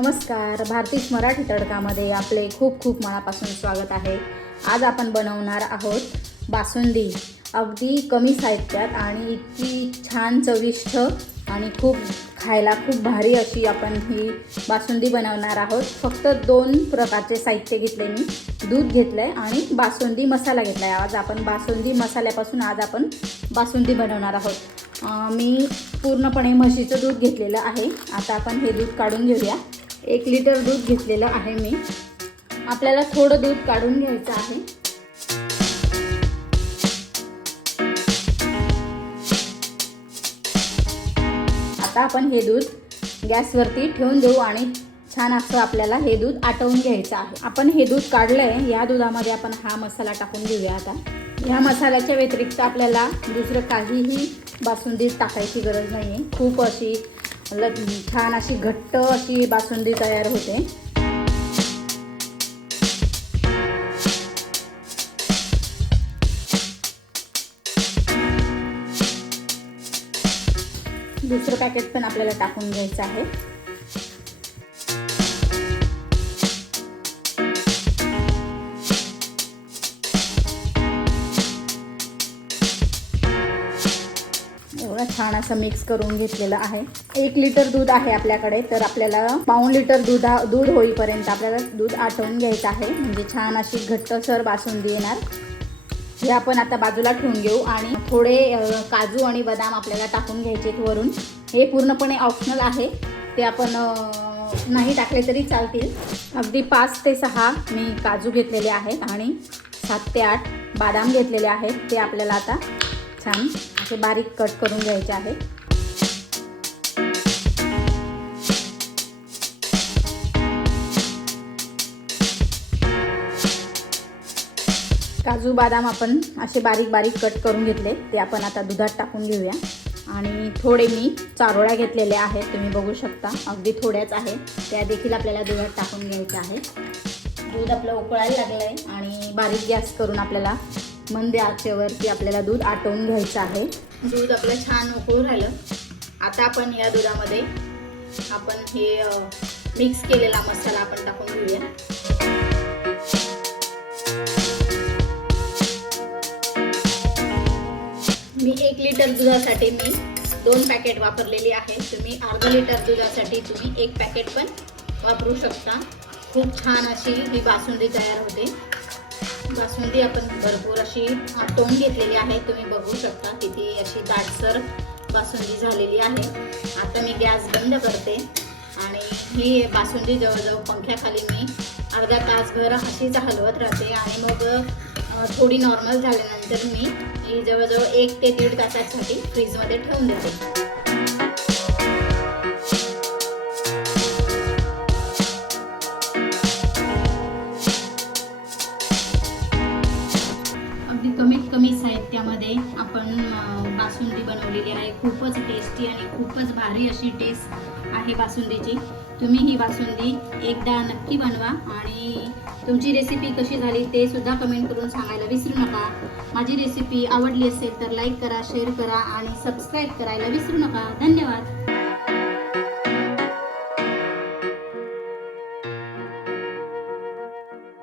नमस्कार, भारतीश मराठी तडकामध्ये आपले खूप खूप मनापासून स्वागत आहे। आज आपण बनवणार आहोत बासुंदी, अगदी कमी साहित्यात आणि इतकी छान चविष्ट आणि खूप खायला खूप भारी अशी आपण ही बासुंदी बनवणार आहोत। फक्त 2 प्रकारचे साहित्य घेतले, मी दूध घेतलंय आणि बासुंदी मसाला घेतलाय। आज आपण बासुंदी मसाल्यापासून बासुंदी बनवणार आहोत। मी पूर्णपणे म्हशीचं दूध घेतलेलं आहे। आता आपण हे दूध काढून घेऊया। 1 लिटर दूध घेतलेलं आहे मी। आपल्याला थोडं दूध काढून घ्यायचं आहे। आता आपण हे दूध गॅसवरती ठेवून देऊ आणि छान असं आपल्याला हे दूध आटवून घ्यायचं आहे। आपण हे दूध काढलंय, या दुधामध्ये आपण हा मसाला टाकून घेऊया। आता या मसाल्याच्या व्यतिरिक्त आपल्याला दुसरं काहीही बासुंदीत टाकायची गरज नाही आहे। खूप अशी छान अशी घट्ट अशी बासुंदी तयार होते। दुसरं पॅकेट पण आपल्याला टाकून घ्यायचं आहे। एवढं छान असं मिक्स करून घेतलेलं आहे। 1 लिटर दूध आहे आपल्याकडे, तर आपल्याला पाऊण लिटर दूध होईपर्यंत आपल्याला दूध आटवून घ्यायचं आहे, म्हणजे छान अशी घट्टसर बासुंदी येणार। हे आपण आता बाजूला ठेवून घेऊ आणि थोडे काजू आणि बदाम आपल्याला टाकून घ्यायचे वरून। हे पूर्णपणे ऑप्शनल आहे, ते आपण नाही टाकले तरी चालतील। अगदी 5 ते 6 मी काजू घेतलेले आहेत आणि 7 ते 8 बदाम घेतलेले आहेत। ते आपल्याला आता छान असे बारीक कट करून घ्यायचे आहेत। काजू बदाम आपण असे बारीक बारीक कट करून घेतले, ते आपण आता दुधात टाकून घेऊया। आणि थोडे मी चारोळ्या घेतलेल्या आहेत, तुम्ही बघू शकता, अगदी थोड्याच आहेत, त्या देखील आपल्याला दुधात टाकून घ्यायच्या आहेत। दूध आपलं उकळायला लागलंय आणि बारीक गॅस करून आपल्याला मंद आचेवरती आपल्याला दूध आटवून घ्यायचं आहे। दूध आपलं छान उकळून राहिलं। आता आपण या दुधामध्ये आपण हे मिक्स केलेला मसाला आपण टाकून घेऊया। मी 1 लिटर दुधासाठी मी 2 पॅकेट वापरलेली आहे। तुम्ही अर्धा लिटर दुधासाठी तुम्ही 1 पॅकेट पण वापरू शकता। खूप छान अशी ही बासुंदी तयार होते। बासुंदी आपण भरपूर अशी आटवून घेतलेली आहे, तुम्ही बघू शकता किती अशी दाटसर बासुंदी झालेली आहे। आता मी गॅस बंद करते आणि ही बासुंदी जवळजवळ पंख्याखाली मी अर्धा तासभर अशीच हलवत राहते आणि मग थोडी नॉर्मल झाल्यानंतर मी ही जवळजवळ 1 ते 1.5 तासासाठी फ्रीजमध्ये ठेवून देते। अगदी कमीत कमी साहित्यामध्ये आपण बासुंदी बनवलेली आहे। खूपच टेस्टी आणि खूपच भारी अशी टेस्ट आहे बासुंदीची। तुम्ही ही बासुंदी एकदा नक्की बनवा आणि तुमची रेसिपी कशी झाली ते सुद्धा कमेंट करून सांगायला विसरू नका। माझी रेसिपी आवडली असेल तर लाईक करा, शेअर करा आणि सबस्क्राईब करायला विसरू नका। धन्यवाद।